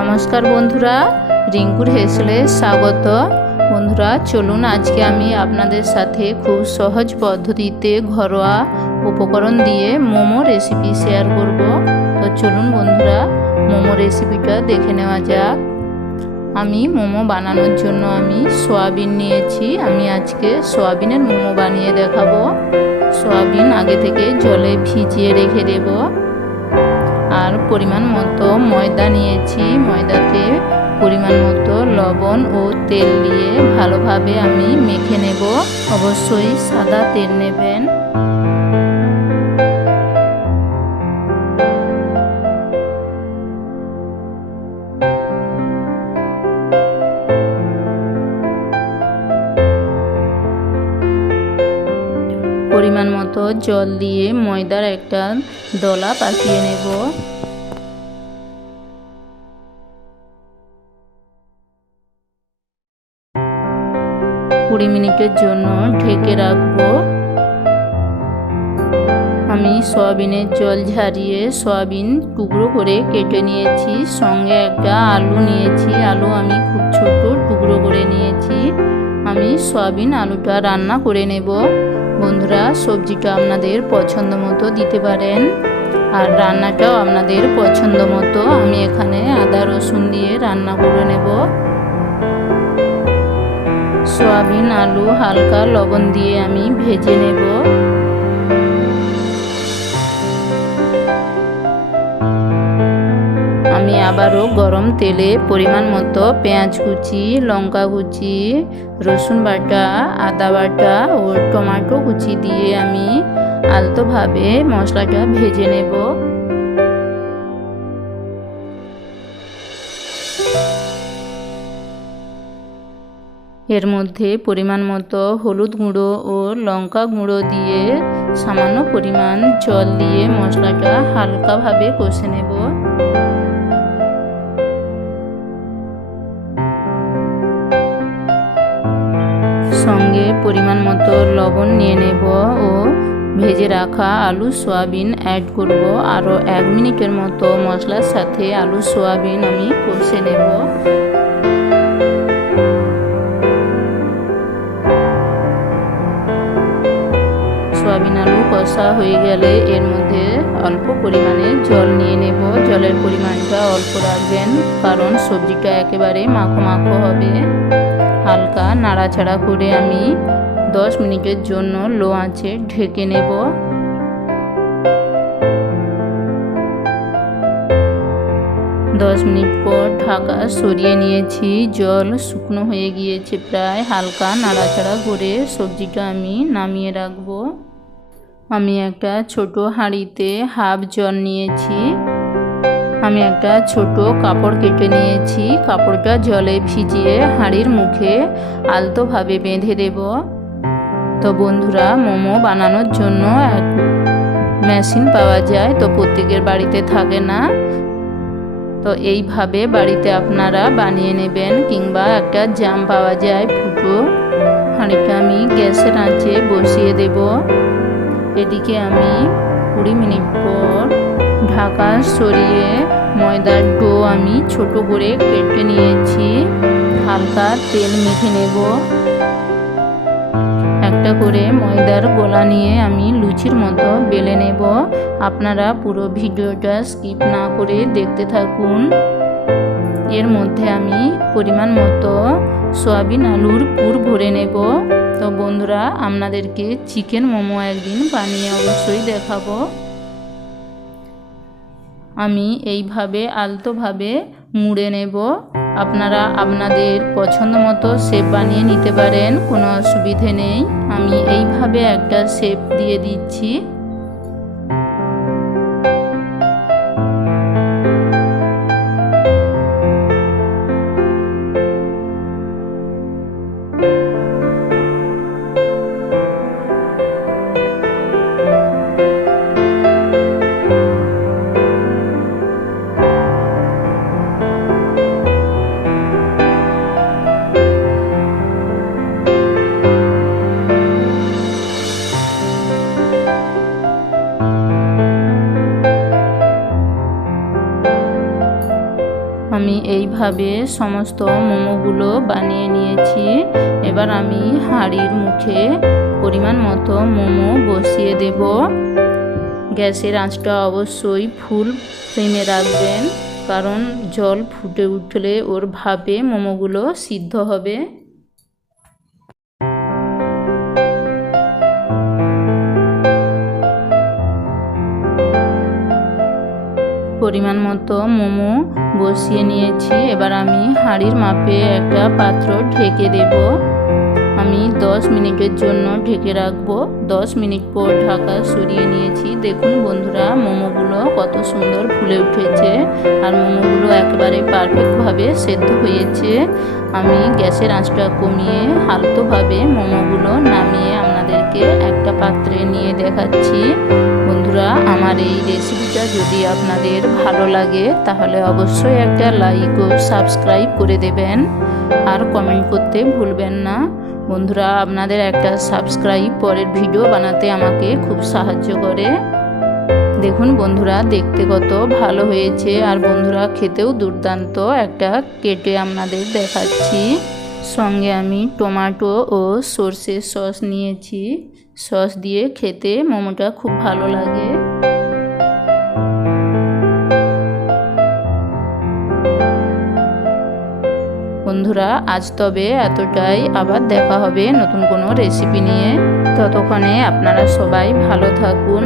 নমস্কার বন্ধুরা, রিঙ্কুর হেসলে স্বাগত। বন্ধুরা, চলুন আজকে আমি আপনাদের সাথে খুব সহজ পদ্ধতিতে ঘরোয়া উপকরণ দিয়ে মোমো রেসিপি শেয়ার করব। তো চলুন বন্ধুরা, মোমো রেসিপিটা দেখে নেওয়া যাক। আমি মোমো বানানোর জন্য আমি সোয়াবিন নিয়েছি। আমি আজকে সোয়াবিনের মোমো বানিয়ে দেখাবো। সোয়াবিন আগে থেকে জলে ভিজিয়ে রেখে দেবো। আর পরিমাণ মতো ময়দা নিয়েছি। ময়দাতে পরিমাণ মতো লবণ ও তেল দিয়ে ভালোভাবে আমি মেখে নেব। অবশ্যই সাদা তেল নেবেন। পরিমাণ মতো জল দিয়ে ময়দার একটা দলা পাকিয়ে নেব। কুড়ি মিনিটের জন্য ঢেকে রাখব। আমি সয়াবিনের জল ঝারিয়ে সয়াবিন টুকরো করে কেটে নিয়েছি, সঙ্গে একটা আলু নিয়েছি। আলু আমি খুব ছোট টুকরো করে নিয়েছি। আমি সয়াবিন আলুটা রান্না করে নেব। বন্ধুরা সবজিটা আপনাদের পছন্দ মতো দিতে পারেন। আর রান্নাটাও আপনাদের পছন্দ মতো। আমি এখানে আদা রসুন দিয়ে রান্না করে নেব। সয়াবিন, আলু, হালকা লবণ দিয়ে আমি ভেজে নেব। গরম তেলে পরিমাণ মতো পেঁয়াজ কুচি, লঙ্কা কুচি, রসুন বাটা, আদা বাটা ও টমাটো কুচি দিয়ে আমি আলতোভাবে মশলাটা ভেজে নেব। এর মধ্যে পরিমাণ মতো হলুদ গুঁড়ো ও লঙ্কা গুঁড়ো দিয়ে সামান্য পরিমাণ জল দিয়ে মশলাটা হালকাভাবে কষে নেব। সঙ্গে পরিমাণ মতো লবণ নিয়ে নেব ও ভেজে রাখা আলু, সোয়াবিন অ্যাড করব। আরও এক মিনিটের মতো মশলার সাথে আলু, সোয়াবিন আমি কষে নেব। সয়াবিন আলু কষা হয়ে গেলে এর মধ্যে অল্প পরিমাণে জল নিয়ে নেব। জলের পরিমাণটা অল্প রাখবেন, কারণ সবজিটা একেবারে মাখো মাখো হবে। নাড়াচাড়া করে আমি দশ মিনিটের জন্য লো আঁচে ঢেকে নেব। দশ মিনিট পর ঢাকা সরিয়ে নিয়েছি। জল শুকনো হয়ে গিয়েছে। প্রায় হালকা নাড়াচাড়া করে সবজিটা আমি নামিয়ে রাখব। আমি একটা ছোট হাঁড়িতে হাফ জল নিয়েছি। আমি একটা ছোট কাপড় কেটে নিয়েছি। কাপড়টা জলে ভিজিয়ে হাঁড়ির মুখে আলতোভাবে বেঁধে দেব। তো বন্ধুরা, মোমো বানানোর জন্য এক মেশিন পাওয়া যায়, তো প্রত্যেকের বাড়িতে থাকে না। তো এইভাবে বাড়িতে আপনারা বানিয়ে নেবেন, কিংবা একটা জাম পাওয়া যায় ফুটো। হাঁড়িটা আমি গ্যাসের আঁচে বসিয়ে দেব। এদিকে আমি কুড়ি মিনিট পর ঢাকা সরিয়ে ময়দার ডো আমি ছোট করে কেটে নিয়েছি। হালকা তেল মেখে নেব। একটা করে ময়দার গোলা নিয়ে আমি লুচির মতো বেলে নেব। আপনারা পুরো ভিডিওটা স্কিপ না করে দেখতে থাকুন। এর মধ্যে আমি পরিমাণ মতো সয়াবিন আলুর পুর ভরে নেব। তো বন্ধুরা, আপনাদেরকে চিকেন মোমো একদিন বানিয়ে অবশ্যই দেখাবো। আমি এইভাবে আলতোভাবে মুড়ে নেব। আপনারা আপনাদের পছন্দ মতো শেপ বানিয়ে নিতে পারেন, কোনো অসুবিধে নেই। আমি এইভাবে একটা শেপ দিয়ে দিচ্ছি। এইভাবে সমস্ত মোমোগুলো বানিয়ে নিয়েছি। এবার আমি হাঁড়ির মুখে পরিমাণ মতো মোমো বসিয়ে দেব। গ্যাসের আঁচটা অবশ্যই ফুল ফ্লেমে রাখবেন, কারণ জল ফুটে উঠলে ওর ভাবে মোমোগুলো সিদ্ধ হবে। পরিমাণ মতো মোমো বসিয়ে নিয়েছি। এবার আমি হাঁড়ির মাপে একটা পাত্র ঢেকে দেব। আমি 10 মিনিটের জন্য ঢেকে রাখব। 10 মিনিট পর ঢাকা সরিয়ে নিয়েছি। দেখুন বন্ধুরা, মোমোগুলো কত সুন্দর ফুলে উঠেছে আর মোমোগুলো একেবারে পারফেক্টভাবে সেদ্ধ হয়েছে। আমি গ্যাসের আঁচটা কমিয়ে হালতোভাবে মোমোগুলো নামিয়ে আপনাদেরকে একটা পাত্রে নিয়ে দেখাচ্ছি। বন্ধুরা, আমার এই রেসিপিটা যদি আপনাদের ভালো লাগে, তাহলে অবশ্যই একটা লাইক ও সাবস্ক্রাইব করে দেবেন। আর কমেন্ট করতে ভুলবেন না। বন্ধুরা, আপনাদের একটা সাবস্ক্রাইব পরের ভিডিও বানাতে আমাকে খুব সাহায্য করে। দেখুন বন্ধুরা, দেখতে কত ভালো হয়েছে। আর বন্ধুরা, খেতেও দুর্দান্ত একটা কেটে আপনাদের দেখাচ্ছি। সঙ্গে আমি টমেটো ও সর্ষের সস নিয়েছি। সস দিয়ে খেতে মোমোটা খুব ভালো লাগে। বন্ধুরা, আজ তবে এতটাই। আবার দেখা হবে নতুন কোনো রেসিপি নিয়ে। ততক্ষণে আপনারা সবাই ভালো থাকুন।